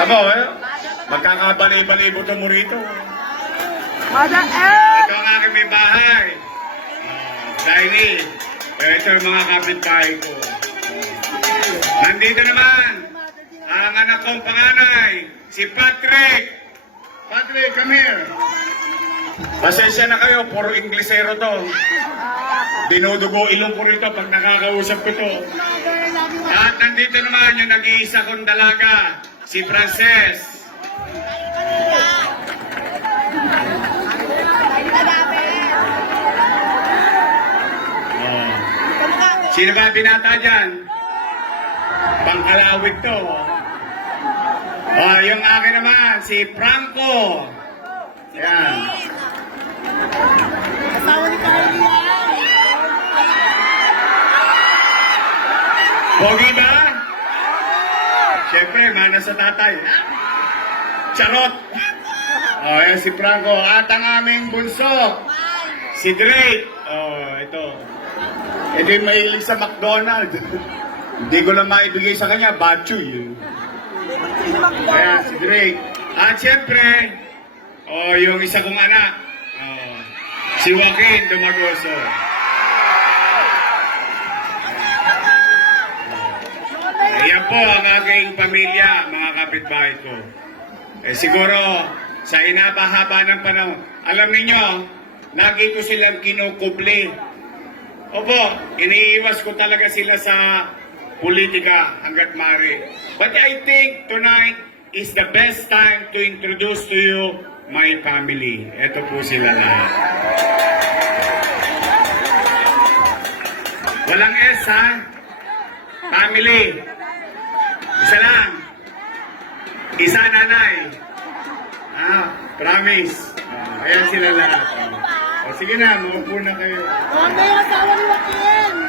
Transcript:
Tama, magkakabali-balibot mo rito. Mother Earth! Ito ang aking may bahay. Dahil ito yung mga kapitbahay ko. Nandito naman ang anak kong panganay, si Patrick. Patrick, come here. Pasensya na kayo, puro Inglesero to. Dinudugo ilong ko rito pag nakakausap ko to. At nandito naman yung nag-iisa kong dalaga, si Frances. Sino ba binata dyan? Pangkalawit to. Yung akin naman, si Franco. Yan. Asawa ni Carly. Pogi ba? Siyempre, mana sa tatay. Charot. Yan si Franco. At ang aming bunso, si Drake. Ito. Ito yung mahilig sa McDonald's. Hindi ko lang maibigay sa kanya, Bachuy. Kaya si Drake. At siyempre, yung isa kong anak, si Joaquin Dumagoso. Ayan po ang aking pamilya, mga kapitbahay ko. Siguro, sa inabahaba ng panahon, alam niyo, lagi ko silang kinukubli. Opo, iniiwas ko talaga sila sa politika hanggat maaari. But I think tonight is the best time to introduce to you my family. Ito po sila lahat. Walang S, ha? Family. Isa lang. Isa nanay. Promise. Ayan sila lahat. Sige na, maupo na kayo. Ang asawa ni Joaquin!